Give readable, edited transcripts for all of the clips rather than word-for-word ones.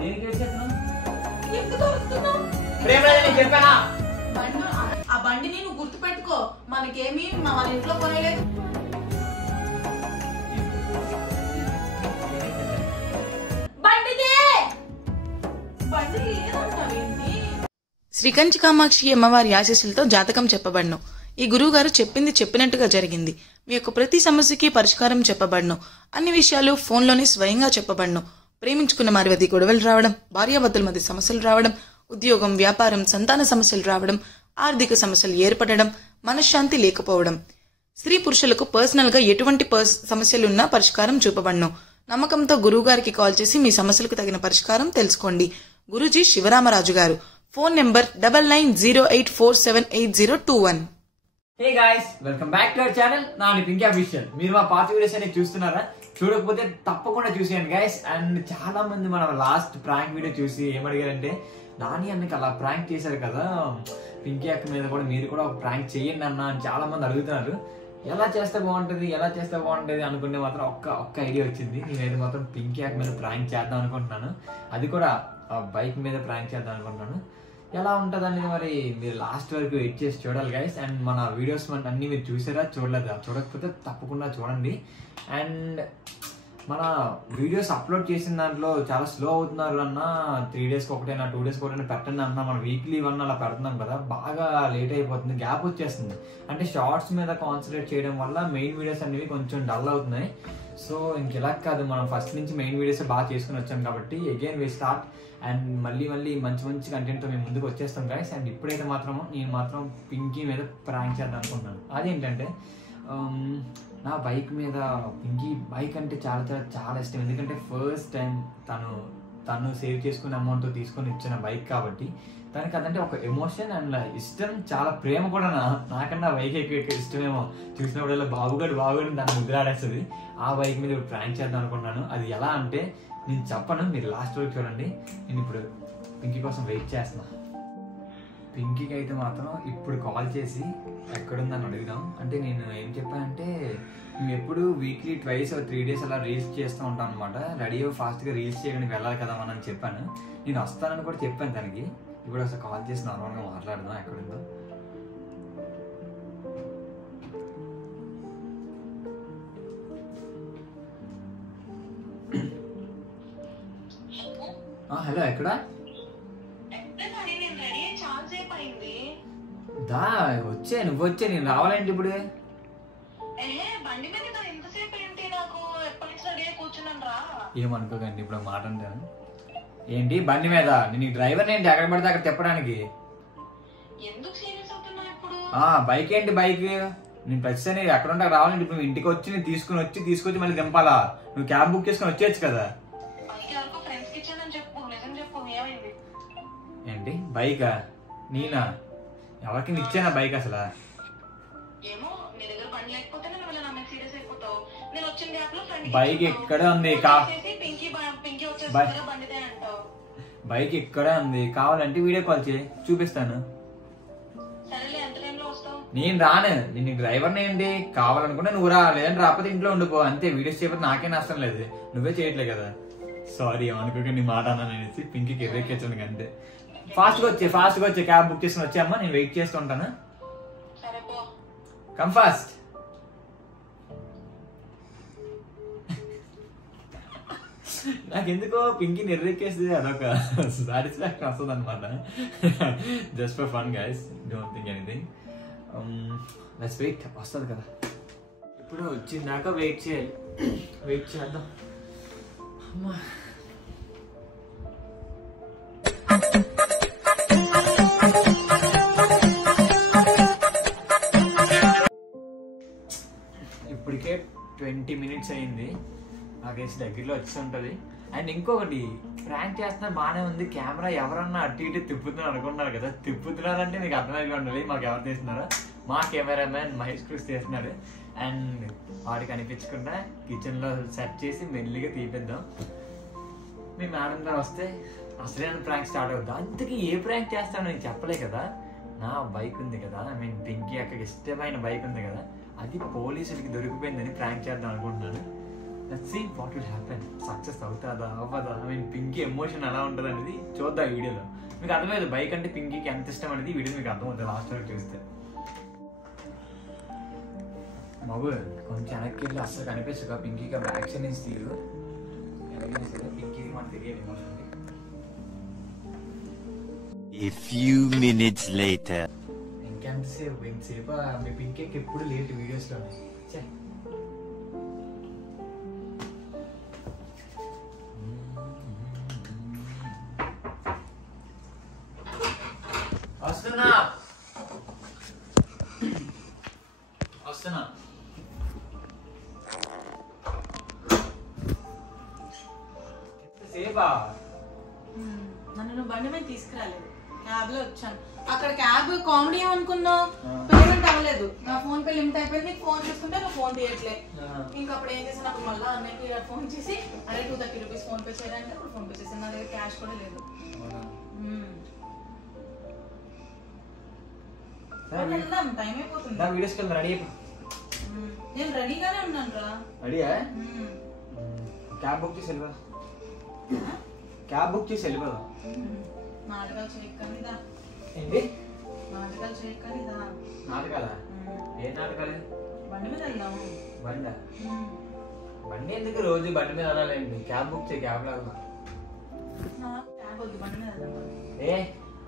ఆ బండిని నువ్వు గుర్తు పెట్టుకో, మనకేమి మన ఇంట్లో కొనలేదు. శ్రీకంచి కామాక్షి అమ్మవారి ఆశీస్సులతో జాతకం చెప్పబడ్ను. ఈ గురువు గారు చెప్పింది చెప్పినట్టుగా జరిగింది. మీ యొక్క ప్రతి సమస్యకి పరిష్కారం చెప్పబడ్ను. అన్ని విషయాలు ఫోన్లోనే స్వయంగా చెప్పబడ్ను. ప్రేమించుకున్న వారి మధ్య గొడవలు రావడం, భార్యాభర్తల మధ్య సమస్యలు రావడం, ఉద్యోగం, వ్యాపారం, సంతాన సమస్యలు రావడం, ఆర్థిక సమస్యలు ఏర్పడడం, మనశ్శాంతి లేకపోవడం, స్త్రీ పురుషులకు పర్సనల్ గా ఎటువంటి సమస్యలున్నా పరిష్కారం చూపబడ్ను. నమ్మకంతో గురువు గారికి కాల్ చేసి మీ సమస్యలకు తగిన పరిష్కారం తెలుసుకోండి. గురూజీ శివరామరాజు గారు. Phone number 9908478021. Hey guys, welcome back to our channel. Nani Pinky official. మీరు మా పాత వీడియోస్ అనేది చూస్తున్నారా? చూడకపోతే తప్పకుండా చూసేయండి గైస్. అండ్ చాలా మంది మన లాస్ట్ ప్రాంక్ వీడియో చూసి ఏమడిగారంటే, నాని అన్నకి అలా ప్రాంక్ చేశారు కదా, పింకీ అక్క మీద కూడా మీరు కూడా ఒక ప్రాంక్ చెయ్యండి అన్న అని చాలా మంది అడుగుతున్నారు. ఎలా చేస్తే బాగుంటది అనుకునే మాత్రం ఒక్క ఐడియా వచ్చింది. నేనైతే మాత్రం పింకీ అక్క మీద ప్రాంక్ చేద్దాం అనుకుంటున్నాను. అది కూడా బైక్ మీద ప్రాంక్ చేద్దాం అనుకుంటున్నాను. ఎలా ఉంటుంది అనేది మరి మీరు లాస్ట్ వరకు వెయిట్ చేసి చూడాలి గైస్. అండ్ మన వీడియోస్ అన్ని మీరు చూసారా, చూడలేదా? చూడకపోతే తప్పకుండా చూడండి. అండ్ మన వీడియోస్ అప్లోడ్ చేసిన దాంట్లో చాలా స్లో అవుతున్నారు అన్న. 3 డేస్కి ఒకటైనా 2 డేస్కి ఒకటైనా పెట్టండి అన్న. మనం వీక్లీ 1 అలా పెడుతున్నాం కదా, బాగా లేట్ అయిపోతుంది, గ్యాప్ వచ్చేస్తుంది. అంటే షార్ట్స్ మీద కాన్సన్ట్రేట్ చేయడం వల్ల మెయిన్ వీడియోస్ అనేవి కొంచెం డల్ అవుతున్నాయి. సో ఇంకెలా కాదు, మనం ఫస్ట్ నుంచి మెయిన్ వీడియోస్ బాగా చేసుకుని వచ్చాం కాబట్టి అగైన్ వి స్టార్ట్. అండ్ మళ్ళీ మంచి కంటెంట్తో మేము ముందుకు వచ్చేస్తాం గైస్. అండ్ ఇప్పుడైతే నేను మాత్రం పింకీ మీద ప్రాంక్ చేద్దాం అనుకుంటున్నాను. అదేంటంటే, నా బైక్ మీద, పింకీ బైక్ అంటే చాలా ఇష్టం. ఎందుకంటే ఫస్ట్ టైం తను సేవ్ చేసుకునే అమౌంట్తో తీసుకొని ఇచ్చిన బైక్ కాబట్టి తనకి అదంటే ఒక ఎమోషన్ అండ్ ఇష్టం, చాలా ప్రేమ కూడా. నాకన్నా బైక్ ఎక్కువ ఇష్టమేమో. చూసినప్పుడల్లా బాబుగాడు దాన్ని ముద్రాడేస్తుంది. ఆ బైక్ మీద ప్రాంక్ చేద్దాం అనుకున్నాను. అది ఎలా అంటే నేను చెప్పను, మీరు లాస్ట్ వరకు చూడండి. నేను ఇప్పుడు పింకీ కోసం వెయిట్ చేస్తున్నా. పింకీకి అయితే మాత్రం ఇప్పుడు కాల్ చేసి ఎక్కడుందని అడుగుదాం. అంటే నేను ఏం చెప్పానంటే, మేము ఎప్పుడు వీక్లీ 2 or 3 డేస్ అలా రీల్స్ చేస్తూ ఉంటాం అనమాట. రెడీ ఫాస్ట్గా రీల్స్ చేయడానికి వెళ్ళాలి కదా అని చెప్పాను. నేను వస్తానని కూడా చెప్పాను తనకి. ఇప్పుడు ఒకసారి కాల్ చేసి నార్మల్గా మాట్లాడదాం ఎక్కడుందో. హలో, ఎక్కడా? నువ్వు వచ్చే నేను రావాలంటే ఇప్పుడు ఏమనుకోకండి, ఇప్పుడు మాట అంటాను. ఏంటి బండి మీద? నేను డ్రైవర్ ఏంటి ఎక్కడ పడితే అక్కడ చెప్పడానికి? బైక్ ఏంటి బైక్? నేను ప్రతిసారి ఎక్కడ ఉంటే రావాలంటే ఇప్పుడు ఇంటికి వచ్చి నేను తీసుకొచ్చి మళ్ళీ దింపాలా? నువ్వు క్యాబ్ బుక్ చేసుకుని వచ్చేయచ్చు కదా. ఏంటి బైకా? నేనా? ఎవరికి ఇచ్చానా బైక్ అసలు? బైక్ ఎక్కడ ఉంది? బైక్ ఎక్కడ ఉంది? కావాలంటే వీడియో కాల్ చేయి, చూపిస్తాను. నేను రాను, నేను డ్రైవర్ని. ఏంటి కావాలనుకుంటే నువ్వు రా, లేదంటే రాకపోతే ఇంట్లో ఉండిపో అంతే. వీడియోస్ చేయకపోతే నాకే నష్టం లేదు, నువ్వే చేయట్లే కదా. సారీ అనుకోక నీ మాట అన్నాను అనేసి పింకీకి ఎర్రెక్కించాను అంతే. ఫాస్ట్గా వచ్చే క్యాబ్ బుక్ చేసుకుని వచ్చామ్మా, నేను వెయిట్ చేస్తూ ఉంటాను. Come fast. నాకెందుకో పింకీని ఎర్రెక్కేసి అదొక సాటిస్ఫాక్షన్ వస్తుంది అనమాట. Just for fun guys, don't think anything. Let's wait. వస్తుంది కదా, ఇప్పుడు వచ్చిందాక వెయిట్ చేయాలి. వెయిట్ చేద్దాం. అమ్మా, ఇప్పటికే 20 minutes అయింది. నాకేసి దగ్గరలో వచ్చి ఉంటుంది. అండ్ ఇంకొకటి, ప్రాంక్ చేస్తున్నా బాగానే ఉంది, కెమెరా ఎవరన్నా అటు ఇటు తిప్పుతున్నారు అనుకుంటున్నారు కదా. తిప్పుతున్నారంటే మీకు అర్థమైగా ఉండాలి మాకు ఎవరు తీస్తున్నారో. మా కెమెరామ్యాన్ మహేష్ కృషి చేస్తున్నాడు. అండ్ వాడికి అనిపించకుండా కిచెన్లో సెట్ చేసి మెల్లిగా తీపిద్దాం. మీ మేడం గారు వస్తే అసలైన ప్రాంక్ స్టార్ట్ అవుద్దాం. అంతకీ ఏ ప్రాంక్ చేస్తానో నేను చెప్పలే కదా. నా బైక్ ఉంది కదా, ఐ మీన్ పింకీ అక్కడికి ఇష్టమైన బైక్ ఉంది కదా, అది పోలీసులకి దొరికిపోయిందని ప్రాంక్ చేద్దాం అనుకుంటున్నాను. Let's see what will happen. Success అవుతుందా అవ్వదా, ఐ మీన్ పింకీ ఎమోషన్ ఎలా ఉంటుంది అనేది చూద్దాం ఈ వీడియోలో. మీకు అర్థమైంది బైక్ అంటే పింకీకి ఎంత ఇష్టం అనేది వీడియో మీకు అర్థమవుతుంది లాస్ట్ వరకు చూస్తే. బాబు కొంచెం వెనక్కి వెళ్ళి అస్సలు కనిపించగా పింకీకి యాక్షన్ నుంచి తీరు ఎలాగైనా సరే పింకీకి మనకు తెలియదు emotion. A few minutes later. ఎంతసేపు మీ పింకీకి ఎప్పుడు లేట్ వీడియోస్లోనే. వస్తున్నా సేపా నన్ను నువ్వు బండి మీద తీసుకురాలేదు, క్యాబ్ లో వచ్చాను. అక్కడ క్యాబ్ కామెడీ ఏమనుకున్నావు, పేమెంట్ అవ్వలేదు, నా ఫోన్ పే లిమిట్ అయిపోయింది, నీకు ఫోన్ చూసుకుంటే నువ్వు ఫోన్ తీయట్లే. ఇంకా అప్పుడు ఏం చేసాను, అప్పుడు మళ్ళీ అన్నయ్యకి ఫోన్ చేసి అదే 230 రూపీస్ ఫోన్ పే చేయాలంటే అప్పుడు ఫోన్ పే చేసాను. నా దగ్గర క్యాష్ కూడా లేదు. టైం అయిపోతుంది. రెడీ నేను రెడీగానే ఉన్నాను రా. రెడీయా? క్యాబ్ బుక్ చేసి వెళ్ళిపోదా, క్యాబ్ బుక్ చేసి వెళ్ళిపోదా. నాటకాలు చేయక్కనిదా, ఏంటి నాటకాలు చేయక్కనిదా. నాటకాలా? ఏం నాటకాలు? బండి మీద వెళ్దాము. బండి ఎందుకు రోజు బండి మీద వెళ్ళాలండి, క్యాబ్ బుక్ చేయి, క్యాబ్ లో వెళ్దాం. క్యాబ్ వద్దు, బండి మీద వెళ్దాం. ఏ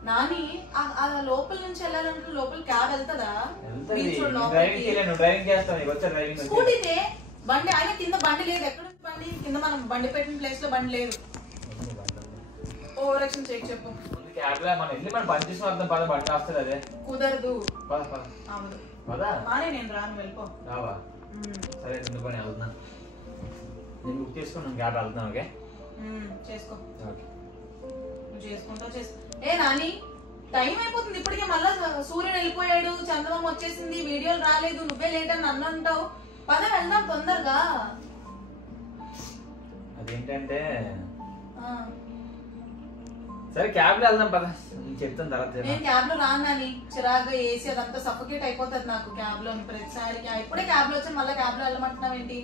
నాని ఆ లోపల నుంచి వెళ్ళాలంటే లోపల క్యాబ్ వెళ్తుందా? డ్రైవింగ్ చేస్తాను. స్కూటీతే బండి ఆయన కింద బండి లేదు. ఎక్కడ బండి కింద మనం బండి పెట్టిన ప్లేస్ లో బండి లేదు. ఓవర్ యాక్షన్ చేయకు, చెప్పు. క్యాబ్ లో మనం వెళ్ళి మనం పని చేసిన అర్థం పద బండి వస్తుంది. అదే కుదరదు. అవును నేను రాను, వెళ్ళిపో. రావా? సరే ఎందుకు పని వెళ్తున్నా, నేను బుక్ చేసుకున్నాను క్యాబ్ వెళ్తున్నాను. ఓకే చేసుకో, ఓకే నువ్వు చేసుకుంటావు చేసుకో. ఏ నాని టైం అయిపోతుంది ఇప్పటికే, మళ్ళా సూర్యుడు వెళ్ళిపోయాడు, చంద్రబాబు వచ్చేసింది, వీడియోలు రాలేదు, నువ్వే లేట్ అని నన్ను అంటావు. పద వెళ్దాం తొందరగా. అదేంటంటే సరే క్యాబ్ లో వెళ్దాం పద, చెప్తాను తర్వాత. నేను క్యాబ్ లో రాను నాని, చిరాగ్గా ఏసీ అదంతా సఫోకేట్ అయిపోతుంది నాకు క్యాబ్ లో. ప్రతిసారి ఇప్పుడే క్యాబ్ లో వచ్చి మళ్ళీ క్యాబ్ లో వెళ్ళమంటున్నావు ఏంటి?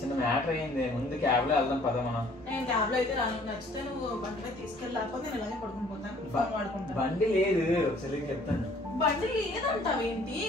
చిన్న మ్యాటర్ అయింది, ముందు క్యాబ్ లో వెళ్దాం పద మనం. నేను క్యాబ్ లో అయితే రాను, నచ్చితే నువ్వు బండి మీద తీసుకెళ్ళకపోతే నేను ఇలాగే పడుకుని పోతాను, ఫోన్ వాడుకుంటాను. బండి లేదు సరిగ్గా చెప్తాను. బండి లేదంటావేంటి?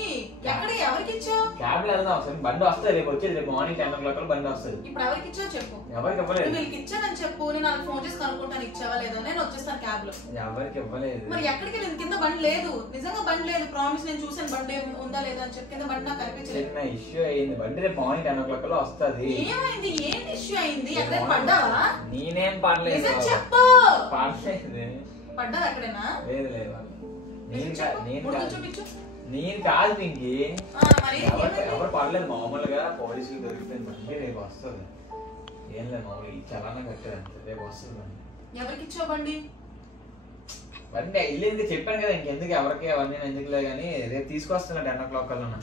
ఎక్కడ ఎవరికి ఇచ్చావు? క్యాబ్ లో వెళ్దాం ఒకసారి, బండి వస్తుంది రేపు వచ్చేది, రేపు మార్నింగ్ 10 o'clock బండి వస్తుంది. ఇప్పుడు ఎవరికి ఇచ్చావు చెప్పు. ఎవరికి ఇవ్వలేదు. వీళ్ళకి ఇచ్చానని చెప్పు, నేను నాకు ఫోన్ చేసి కనుక్కుంటాను ఇచ్చావా లేదా. నేను వచ్చేస్తాను క్యాబ్ లో. ఎవరికి ఇవ్వలేదు. మరి ఎక్కడికి వెళ్ళింది? కింద బండి లేదు, నిజంగా బండి లేదు, ప్రామిస్. నేను చూసాను బండి ఉందా లేదా అని చెప్పి, కింద బండి నాకు కనిపించలేదు. చిన్న ఇష్యూ అయింది, బండి రేపు మార్నింగ్ 10 o'clock వస్తుంది. ఏమైంది? ఏంటి ఇష్యూ అయింది? ఎక్కడైనా పడ్డావా? నేనేం పడలేదు. చెప్పు. పడలేదు. పడ్డావా ఎక్కడైనా? లేదు లేదు, చూపించు. నేను కాదు పింకి, మరి ఎవరు పడలేదు. మామూలుగా పోలీసులు దొరికిపోయింది, బండి రేపు వస్తుంది. ఏం లేదు మామూలు చలానా కట్టేది అంతే, రేపు వస్తుంది బండి. ఎవరికి ఇచ్చావు బండి? బండి వెళ్ళేందుకు చెప్పాను కదా, ఇంకెందుకు ఎవరికి అవన్నీ ఎందుకులే కానీ రేపు తీసుకొస్తున్నా 10 o'clock కల్లా.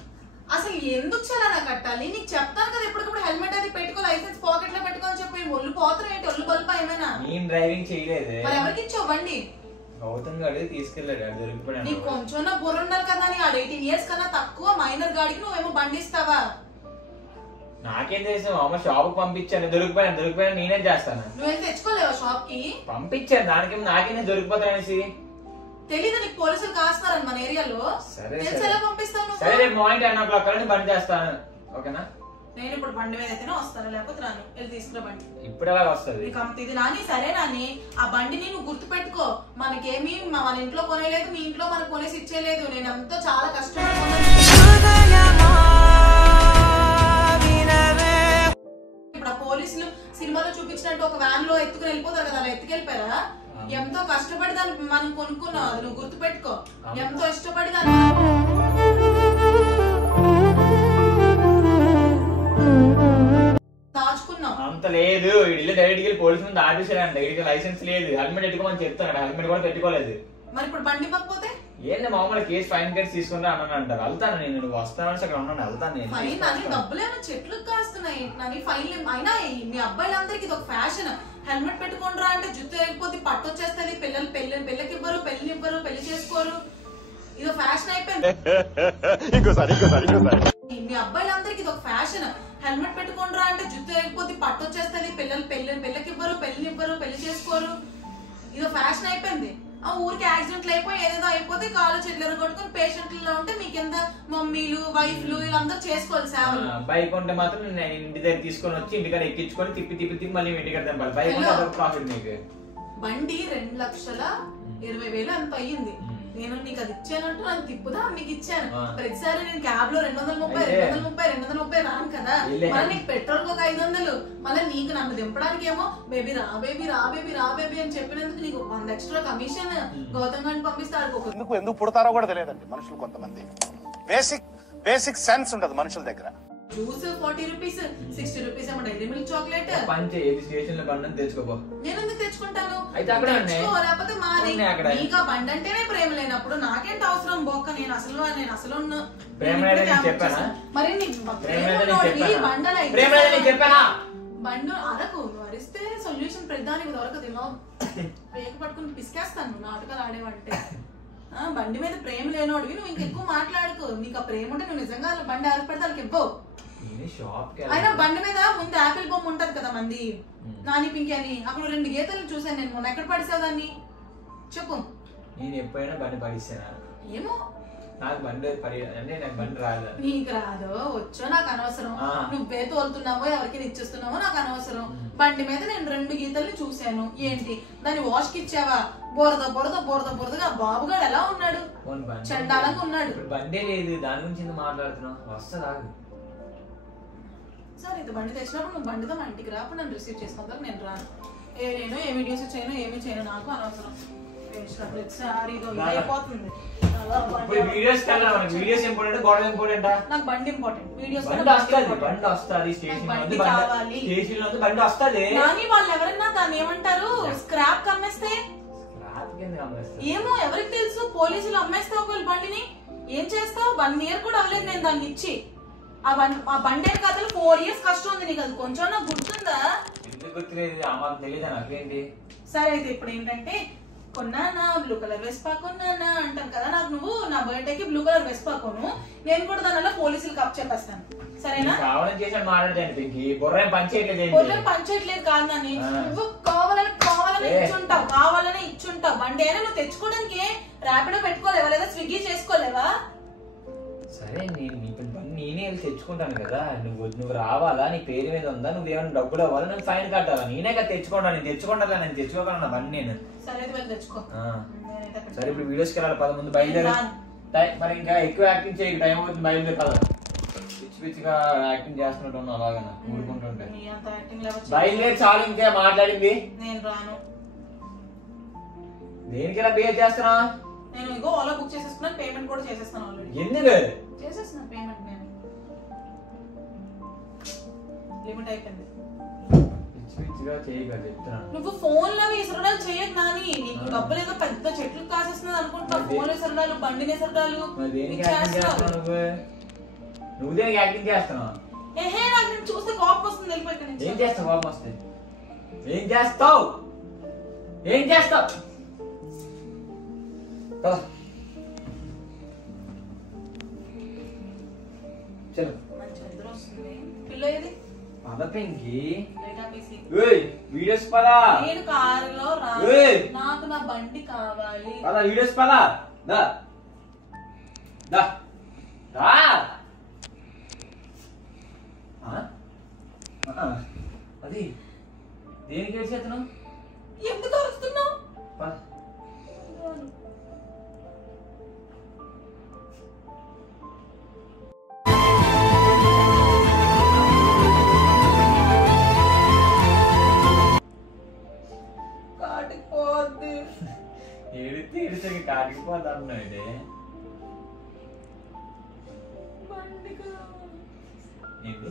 అసలు ఎందుకు చలానా కట్టాలి? నీకు చెప్తాను కదా ఎప్పటికప్పుడు హెల్మెట్ అది పెట్టుకో, లైసెన్స్ పాకెట్ లో పెట్టుకోని చెప్పి. ఒళ్ళు పోతాం ఏంటి? ఒళ్ళు బల్పా ఏమైనా? నేను డ్రైవింగ్ చేయలేదు. మరి ఎవరికి ఇచ్చావు బండి? గౌతమ్ గాడి తీసుకెళ్ళాడు, అది దొరికిపోయాడు. నీకు కొంచెం బుర్ర ఉండాలి కదా, నీ 18 years కన్నా తక్కువ మైనర్ గాడికి నువ్వేమో బండి ఇస్తావా? నాకేం తెలుసు, అమ్మ షాప్ పంపించాను, దొరికిపోయాను నేనేం చేస్తాను. నువ్వేం తెచ్చుకోలేవా షాప్ కి? పంపించాను, దానికేమో నాకేం దొరికిపోతాననేసి. తెలీదు నీకు, పోలీసులు కాస్తారని మన ఏరియాలో. తెలిసి ఎలా పంపిస్తావు? సరే రేపు మార్నింగ్ 10 o'clock కల్లా బండి చేస్తాను, ఓకేనా? నేను ఇప్పుడు బండి మీద అయితేనే వస్తాను, లేకపోతే రాను. వెళ్ళి తీసుకురా బండి. ఇప్పుడు ఎలా వస్తుంది? నీకు అంత ఇది నాని. సరే నాని, ఆ బండిని నువ్వు గుర్తు పెట్టుకో. మనకేమి మన ఇంట్లో కొనేలేదు, మీ ఇంట్లో మనకు కొనేసి ఇచ్చేయలేదు. నేను ఎంతో చాలా కష్టపడి ఇప్పుడు ఆ పోలీసులు సినిమాలో చూపించినట్టు ఒక వ్యాన్ లో ఎత్తుకుని వెళ్ళిపోతారు కదా, అలా ఎత్తుకెళ్ళిపోయారా? ఎంతో కష్టపడి దాన్ని మనం కొనుక్కున్నావు, అది నువ్వు గుర్తు పెట్టుకో. ఎంతో ఇష్టపడి దాన్ని దాచుకున్నావు. అంత లేదు, ఇల్లు డైరెక్ట్ గా పోలీసు ముందు ఆపేసాడంట. వీడికి లైసెన్స్ లేదు, హెల్మెట్ పెట్టుకోమని చెప్తాను, హెల్మెట్ కూడా పెట్టుకోలేదు. మరి ఇప్పుడు బండి పక్కపోతే ఏంది మామూలు కేసు ఫైన్ కట్టి తీసుకుంటా అన్నాను అంటారు. వెళ్తాను నేను, నువ్వు వస్తానని అక్కడ ఉన్నాను, వెళ్తాను నేను. ఫైన్ అని డబ్బులేమో చెట్లు కాస్తున్నాయి నన్ను. ఫైన్ అయినా మీ అబ్బాయిలందరికి ఇది ఒక ఫ్యాషన్. హెల్మెట్ పెట్టుకుంటారా అంటే జుత్తు వెళ్ళిపోతే పట్టు వచ్చేస్తుంది, పిల్లలు పెళ్ళకి ఇవ్వరు, పెళ్లినివ్వరు, పెళ్లి చేసుకోరు. ఇది ఫ్యాషన్ అయిపోయింది. మీ అబ్బాయిలందరికి ఇది ఒక ఫ్యాషన్. హెల్మెట్ పెట్టుకుంటారా అంటే జుట్టు లేకపోతే పట్టు వచ్చేస్తుంది, పిల్లకి ఇవ్వరు, పెళ్లి చేసుకోరు. ఇదో ఫ్యాషన్ అయిపోయింది. ఆ ఊరికి యాక్సిడెంట్లు అయిపోయి ఏదేదో అయిపోతే కాళ్ళు చేతులు ఎరగొట్టుకుని పేషెంట్లో ఉంటే మీ కింద మమ్మీలు వైఫ్లు వీళ్ళందరూ చేసుకోవాలి సేవలు. బైక్ ఉంటే మాత్రం నేను ఇంటి దగ్గర తీసుకొని వచ్చి ఇంటికాడ ఎక్కించుకొని తిప్పి మళ్ళీ ఇంటికాడ తెంపాలి. బైక్ ప్రాఫిట్ నీకు. బండి 2,20,000 అంత అయ్యింది. నేను నీకు అది ఇచ్చానంటూ నన్ను తిప్పుదా మీకు ఇచ్చాను. ప్రతిసారి నేను క్యాబ్ లో 230 రాను కదా, మళ్ళీ నీకు పెట్రోల్ కు 500, మళ్ళీ నీకు నన్ను దింపడానికి ఏమో బేబీ రా బేబీ అని చెప్పినందుకు నీకు 100 ఎక్స్ట్రా కమిషన్ గౌతమ్ గారిని పంపిస్తాడు. ఎందుకు పుడతారో కూడా తెలియదండి మనుషులు. కొంతమంది బేసిక్ సెన్స్ ఉండదు మనుషుల దగ్గర. జ్యూస్ 40 రూపీస్, 60 రూపీస్ ఏమో డైరీ మిల్క్ చాక్లెట్. స్టేషన్ లో బండి తెచ్చుకోపో. నేను ఎందుకు తెచ్చుకుంటాను? లేకపోతే నీకు బండి అంటేనే ప్రేమ లేనప్పుడు నాకేంటి అవసరం బొక్క? నేను అసలు బండు అరకు వరిస్తే సొల్యూషన్ ప్రధానికి దొరకదు. పేక పట్టుకుని పిసికేస్తాను నాటకాలు ఆడేవంటే. బండి మీద ప్రేమ లేనోడివి నువ్వు ఇంకెక్కువ మాట్లాడుకో. నీకు ఆ ప్రేమ ఉంటే నువ్వు నిజంగా బండి ఆరిపెడితే వాళ్ళకి ఇవ్వవు. అయినా బండి మీద ముందు యాపిల్ బొమ్మ ఉంటది కదా మంది, నాని పింకి అని. అక్కడ 2 గీతలు చూసాను నేను మొన్న. ఎక్కడ పడిసావు దాన్ని చెప్పు. నేను ఎప్పుడైనా బండి పడిస్తానా? ఏమో నాకు బండి అంటే నాకు బండి రాదు. నీకు రాదో వచ్చో నాకు అనవసరం. నువ్వే తోలుతున్నావో ఎవరికి ఇచ్చేస్తున్నావో నాకు అనవసరం. బండి మీద నేను 2 గీతల్ని చూశాను. ఏంటి దాన్ని వాష్ కి ఇచ్చావా? బోరదగా బాబుగాడు ఎలా ఉన్నాడు? చండాలంగా ఉన్నాడు. బండే లేదు, దాని గురించి మాట్లాడుతున్నావు. వస్తా సరే ఇది బండి తెచ్చినప్పుడు నువ్వు బండితో మా ఇంటికి రా, నన్ను రిసీవ్ చేసుకుంటా. నేను రాను. నేను ఏ వీడియోస్ చేయను, ఏమి చేయను, నాకు అనవసరం. అయిపోతుంది. నాకు బండి ఇంపార్టెంట్. వీడియోస్ కానీ వాళ్ళు ఎవరైనా దాన్ని ఏమంటారు స్క్రాప్ కమ్మేస్తే ఏమో ఎవరికి తెలుసు. పోలీసులు అమ్మేస్తే ఒకవేళ బండిని ఏం చేస్తావు? 1 year కూడా అవ్వలేదు నేను దాన్ని ఇచ్చి. ఆ బండి కథలు 4 years కష్టం ఉంది. నీకు అది కొంచెం నాకు గుర్తుందా? సరే అయితే ఇప్పుడు ఏంటంటే కొన్నానా బ్లూ కలర్ వెస్పా కొన్నానా అంటాను కదా. నాకు నువ్వు నా బర్త్డేకి బ్లూ కలర్ వెస్పా కొను, నేను కూడా దానిలో పోలీసులకు అప్ చెప్పేస్తాను. సరేనా? పంచేయట్లేదు కాదు నాని, నువ్వు కావాలని ఇచ్చుంటావు. బండి అయినా నువ్వు తెచ్చుకోవడానికి ర్యాపిడో పెట్టుకోలేవా లేదా స్విగ్గీ చేసుకోలేవా? సరే నేనే తెచ్చుకుంటాను కదా. నువ్వు రావాలా? నీ పేరు మీద ఉందా? నువ్వు ఏమైనా డబ్బులు అవ్వాలా? నేను ఫైన్ కట్టాలా? నేనే కదా తెచ్చుకుంటాను. నేను తెచ్చుకోగలను బండి నేను. సరే తెచ్చుకో. సరే ఇప్పుడు వీడియోస్కి వెళ్ళాలి. 10 ముందు బయలుదేరి. మరి ఇంకా ఎక్కువ యాక్టింగ్ చేయక టైం అవుతుంది. బయలుదేరి కదా. పిచ్చిగా యాక్టింగ్ చేస్తున్నట్టు ఉన్నావు అలాగా ఊరుకుంటుంటే. బయలుదేరి చాలు. ఇంకా మాట్లాడింది నేను రాను. దేనికి ఇలా బిహేవ్ చేస్తున్నా? నేను ఇంకో ఓలా బుక్ చేసేసుకున్నాను, పేమెంట్ కూడా చేసేస్తాను ఆల్రెడీ. ఎందుకు చేసేస్తున్నా పేమెంట్? నేను లిమిట్ అయిపోయింది. నువ్వు ఫోన్ లో విసరడాలు చేయకు నాని. నీకు డబ్బులు ఏదో పెద్ద చెట్లు కాసేస్తున్నది అనుకుంటున్నావు. ఫోన్ విసరడాలు, బండిని విసరడాలు నువ్వు దేనికి యాక్టింగ్ చేస్తున్నావు? ఏహే నాకు నేను చూస్తే కోపం వస్తుంది. వెళ్ళిపోయి ఏం చేస్తావు? కోపం వస్తే ఏం చేస్తావు? చలో మంచి నిద్ర వస్తుంది. పిల్ల ఏది? వీడియోస్ పదా. నేను కారులో రా, నాకు నా బండి కావాలి. వీడియోస్ పదా. అది దేనికి ఏడ్చేస్తున్నావు? ఎందుకు అరుస్తున్నావు? ఏడితే కాటిపోతా అన్నాడే. ఏంటి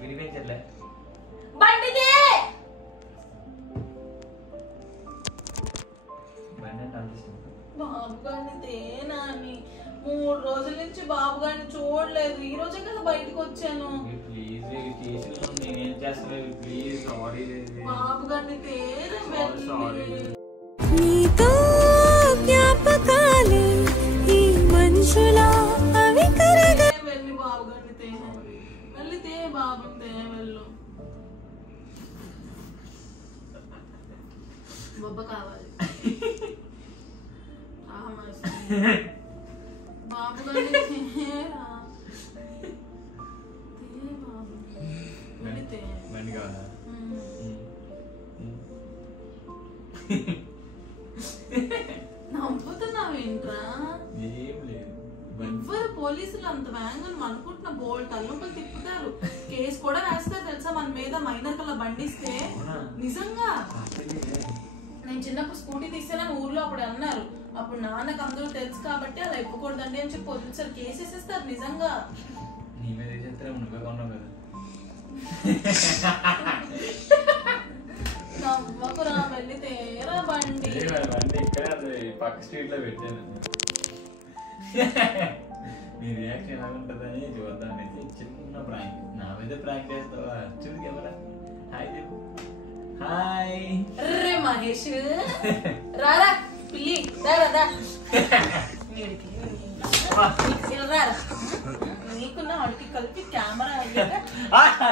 వినిపించట్లే? బండి అంటే అంత ఇష్టం. బాబు గారిని తేనాని 3 రోజుల నుంచి బాబు గారిని చూడలేదు. ఈ రోజే కదా బయటకు వచ్చాను. నేనేం చేస్తలేదు. ప్లీజ్ బాబు గారిని తేరా. నీతో జ్ఞాపకాలే ఈ మనుషులా అవి కరగా వెళ్ళి బాబు గారిని తేనా. వెళ్ళి బొబ్బ కావాలి బాబు బండి కావాలా నవ్వుతున్నావేంట్రా ఏం లేదు ఎవ్వరు పోలీసులు అంత వేగంగా అనుకుంటున్న బోల్డ్ తల్లుపలు తిప్పుతారు కేసు కూడా వేస్తారు తెలుసా మన మీద మైనర్ కల్లా బండిస్తే నిజంగా నేను చిన్నప్పుడు స్కూటీ తీసానని ఊర్లో అప్పుడు అన్నారు అప్పుడు నాన్నకు అందరూ తెలుసు కాబట్టి అలా ఇవ్వకూడదండి అని చెప్పి పోలీసులు కేసు వేసేస్తారు నిజంగా నీ మీద చేస్తే కొన్నావు కదా నవ్వకురా వెళ్ళి తేరా బండి ఇక్కడ పక్క స్ట్రీట్ లో పెట్టాను మీ రియాక్షన్ ఎలా ఉంటుందని చూద్దాం చిన్న ప్రాంక్ నా మీద ప్రాంక్ చేస్తావా చూడు కెమెరా హాయ్ చెప్పు హాయ్ రే మహేష్ రారా పిల్లి రారా నీకున్న వాడికి కలిపి కెమెరా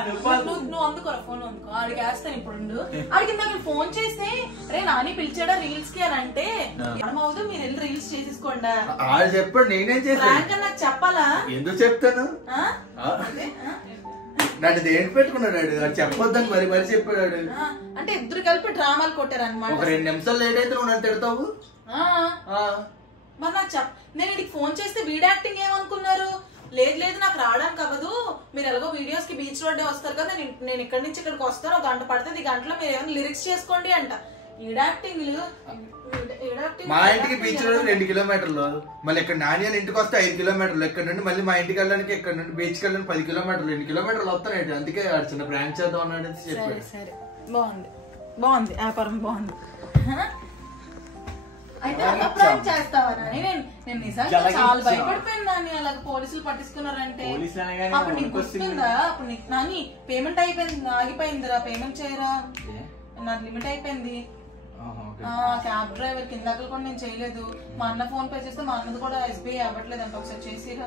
నువ్వు అందుకోరా ఫోన్ అందుకో ఆడికి వేస్తాను ఇప్పుడు ఆడికి నాకు ఫోన్ చేస్తే రే నాని పిలిచాడా రీల్స్ కి అని అంటే అవుదు మీరు వెళ్ళి రీల్స్ చేసేసుకోండా చెప్పాడు నేనేం చేశాను నాకు చెప్పాలా ఎందుకు చెప్తాను నన్ను దేనికి పెట్టుకున్నాడు చెప్పొద్దని మరి మరి చెప్పాడు అంటే ఇద్దరు కలిపి డ్రామాలు కొట్టారు అనమాట ఒక 2 నిమిషాలు లేట్ అయితే నువ్వు నన్ను తిడతావు మరి నాకు నేను ఇడికి ఫోన్ చేస్తే వీడియో యాక్టింగ్ ఏమనుకున్నారు లేదు నాకు రావడానికి అవ్వదు మీరు ఎలాగో వీడియోస్ కి బీచ్ రోడ్డే వస్తారు కదా నేను ఇక్కడి నుంచి ఇక్కడికి వస్తాను 1 గంట పడుతుంది ఈ గంటలో మీరు ఏమైనా లిరిక్స్ చేసుకోండి అంట మా ఇంటికి బీచ్ రోడ్ 2 కిలోమీటర్లు మళ్ళీ ఇక్కడ నాని ఇంటికి వస్తే 5 కిలోమీటర్లు ఇక్కడ నుండి మళ్ళీ మా ఇంటికి వెళ్ళడానికి ఇక్కడ నుండి బీచ్కి వెళ్ళడానికి 10 కిలోమీటర్లు 2 కిలోమీటర్లు వస్తాను అందుకే చిన్న ప్రాంక్ చేద్దాం అన్నాడు చెప్పాడు సరే బాగుంది వ్యాపారం బాగుంది అయితే అలా ప్రాంక్ చేస్తావా నేను నిజంగా చాలా భయపడిపోయాను నాని అలాగ పోలీసులు పట్టించుకున్నారంటే అప్పుడు నీకు గుర్తుందా అప్పుడు నీకు నాని పేమెంట్ అయిపోయింది ఆగిపోయిందిరా పేమెంట్ చేయరా నాకు లిమిట్ అయిపోయింది క్యాబ్ డ్రైవర్ కిందకలు కూడా నేను చేయలేదు మా అన్న ఫోన్ పే చేస్తే మా అన్నది కూడా SBI అవ్వట్లేదు అంట ఒకసారి చేసిరా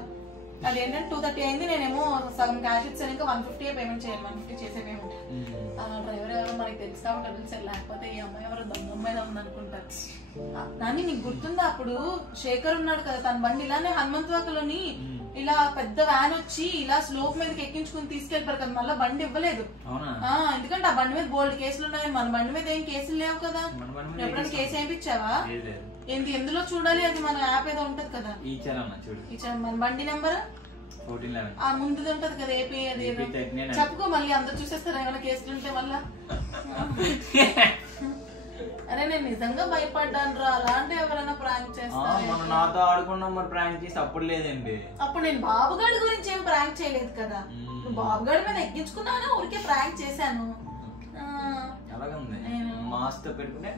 అదేంటంటే 2:30 అయింది నేనేమో సగం క్యాష్ ఇచ్చాను ఇంకా 150 పేమెంట్ చేయాలి 150 చేసే పేమెంట్ డ్రైవర్ ఎవరో మనకి తెలుస్తా ఉంటారు తెలుసు లేకపోతే ఈ అమ్మాయి ఎవరో దొంగమ్మాయి ఉంది అనుకుంటారు నాని నీకు గుర్తుందా అప్పుడు శేఖర్ ఉన్నాడు కదా తన బండి ఇలానే హనుమంతవాకలోని ఇలా పెద్ద వ్యాన్ వచ్చి ఇలా స్లోప్ మీదకి ఎక్కించుకుని తీసుకెళ్ళిపోయారు కదా మళ్ళీ బండి ఇవ్వలేదు ఎందుకంటే ఆ బండి మీద బోల్డ్ కేసులు ఉన్నాయి మన బండి మీద ఏం కేసులు లేవు కదా ఎప్పుడైనా కేసు ఏమిచ్చావా ఏంటి ఎందులో చూడాలి అది మన యాప్ ఏదో ఉంటది కదా మన బండి నెంబర్ ఆ ముందుది ఉంటది కదా ఏపీ అది చెప్పుకో మళ్ళీ అందరు చూసేస్తారు ఏమైనా కేసులు ఉంటే మళ్ళా అరే నేను నిజంగా భయపడ్డాను రా అలాంటి ఎవరైనా ప్రాంక్ చేస్తారు నాతో ఆడుకున్నాం మరి ప్రాంక్ చేసి అప్పుడు లేదండి అప్పుడు నేను బాబుగాడి గురించి ఏం ప్రాంక్ చేయలేదు కదా బాబుగాడి మీద ఎక్కించుకున్నాను ఊరికే ప్రాంక్ చేశాను అలాగే మాస్తో పెట్టుకుంటే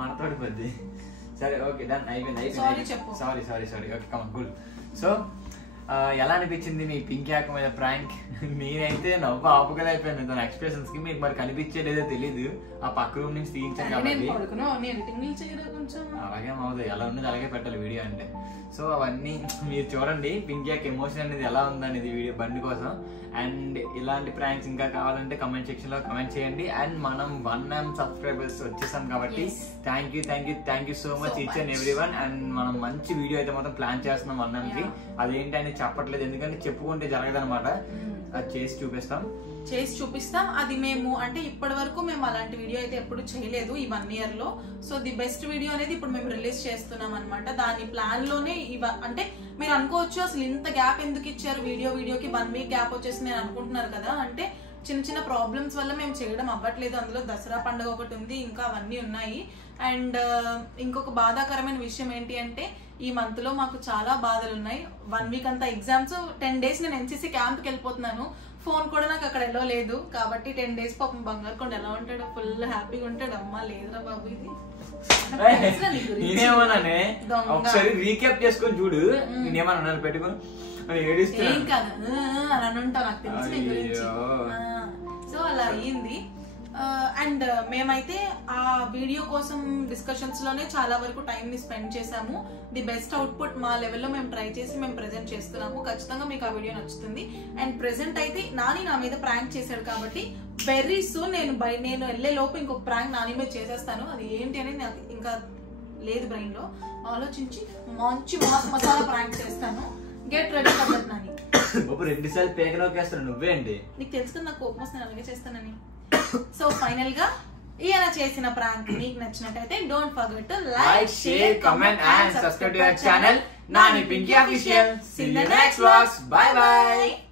మనతోటి పద్ది సరే ఓకే డన్ అయిపోయింది sorry okay come cool so ఎలా అనిపించింది మీ పింక్యాక్ మీద ప్రాంక్ నేనైతే నవ్వు ఆపుకలైపోయాను తన ఎక్స్ప్రెషన్స్ కి మీకు మరి కనిపించేదేదో తెలీదు ఆ పక్క రూమ్ నుంచి తీయించాను కాబట్టి అలాగే అవుతుంది ఎలా ఉన్నది అలాగే పెట్టాలి వీడియో అంటే సో అవన్నీ మీరు చూడండి పింక్యాక్ ఎమోషన్ అనేది ఎలా ఉందనేది వీడియో బండి కోసం అండ్ ఇలాంటి ప్రాంక్స్ ఇంకా కావాలంటే కమెంట్ సెక్షన్ లో కమెంట్ చేయండి అండ్ మనం 1M సబ్స్క్రైబర్స్ వచ్చేసాం కాబట్టి thank you so much each and everyone and మనం మంచి వీడియో అయితే మొత్తం ప్లాన్ చేస్తున్నాం 1M కి అదేంటి అని చెప్పట్లేదు ఎందుకంటే చెప్పుకుంటే జరగదనమాట అది చేసి చూపిస్తాం అది మేము అంటే ఇప్పటి వరకు మేము అలాంటి వీడియో అయితే ఎప్పుడు చేయలేదు ఈ 1 year లో సో ది బెస్ట్ వీడియో అనేది ఇప్పుడు మేము రిలీజ్ చేస్తున్నాం అనమాట దాని ప్లాన్ లోనే అంటే మీరు అనుకోవచ్చు అసలు ఇంత గ్యాప్ ఎందుకు ఇచ్చారు వీడియోకి 1 week గ్యాప్ వచ్చేసి నేను అనుకుంటున్నారు కదా అంటే చిన్న ప్రాబ్లమ్స్ వల్ల మేము చేయడం అవ్వట్లేదు అందులో దసరా పండుగ ఒకటి ఉంది ఇంకా అవన్నీ ఉన్నాయి అండ్ ఇంకొక బాధాకరమైన విషయం ఏంటి అంటే ఈ మంత్ లో మాకు చాలా బాధలు ఉన్నాయి 1 week అంతా ఎగ్జామ్స్ 10 days నేను NCC క్యాంప్ కి వెళ్ళిపోతున్నాను ఫోన్ కూడా నాకు అక్కడ ఎలా లేదు కాబట్టి 10 days పాపం బంగారు కొండ ఎలా ఉంటాడు ఫుల్ హ్యాపీగా ఉంటాడు అమ్మా లేదురా బాబు ఇది నేనేమన్నానే ఒకసారి రీక్యాప్ చేసుకొని చూడు నేనేమన్నా పెట్టుకుని ఏం కాదు అని ఉంటావు నాకు తెలుసు నీ గురించి సో అలా అయ్యింది అండ్ మేమైతే ఆ వీడియో కోసం డిస్కషన్స్ లోనే చాలా వరకు టైం ని స్పెండ్ చేసాము. ది బెస్ట్ అవుట్పుట్ మా లెవెల్లో మేము ట్రై చేసి మేము ప్రెజెంట్ చేస్తున్నాము. ఖచ్చితంగా మీకు ఆ వీడియో నచ్చుతుంది. అండ్ ప్రెజెంట్ అయితే నాని నా మీద ప్రాంక్ చేశాడు కాబట్టి వెరీ సూన్ నేను వెళ్లే లోపు ఇంకొక ప్రాంక్ నాని మీద చేసేస్తాను. అది ఏంటి అనేది నాకు ఇంకా లేదు బ్రెయిన్ లో. ఆలోచించి మంచి మసాలా ప్రాంక్ చేస్తాను. Get ready for that Nani. 2 సార్లు పేక నొక్కేస్తాను నువ్వేంటి? నీకు తెలుసు కదా నాకు కోపం వస్తుంది, అలాగే చేస్తానని. సో ఫైనల్ గా ఈయన చేసిన ప్రాంక్ మీకు నచ్చినట్టయితే don't forget to like, share, comment and subscribe to our channel Nani Pinky official. See you next vlogs. Bye bye.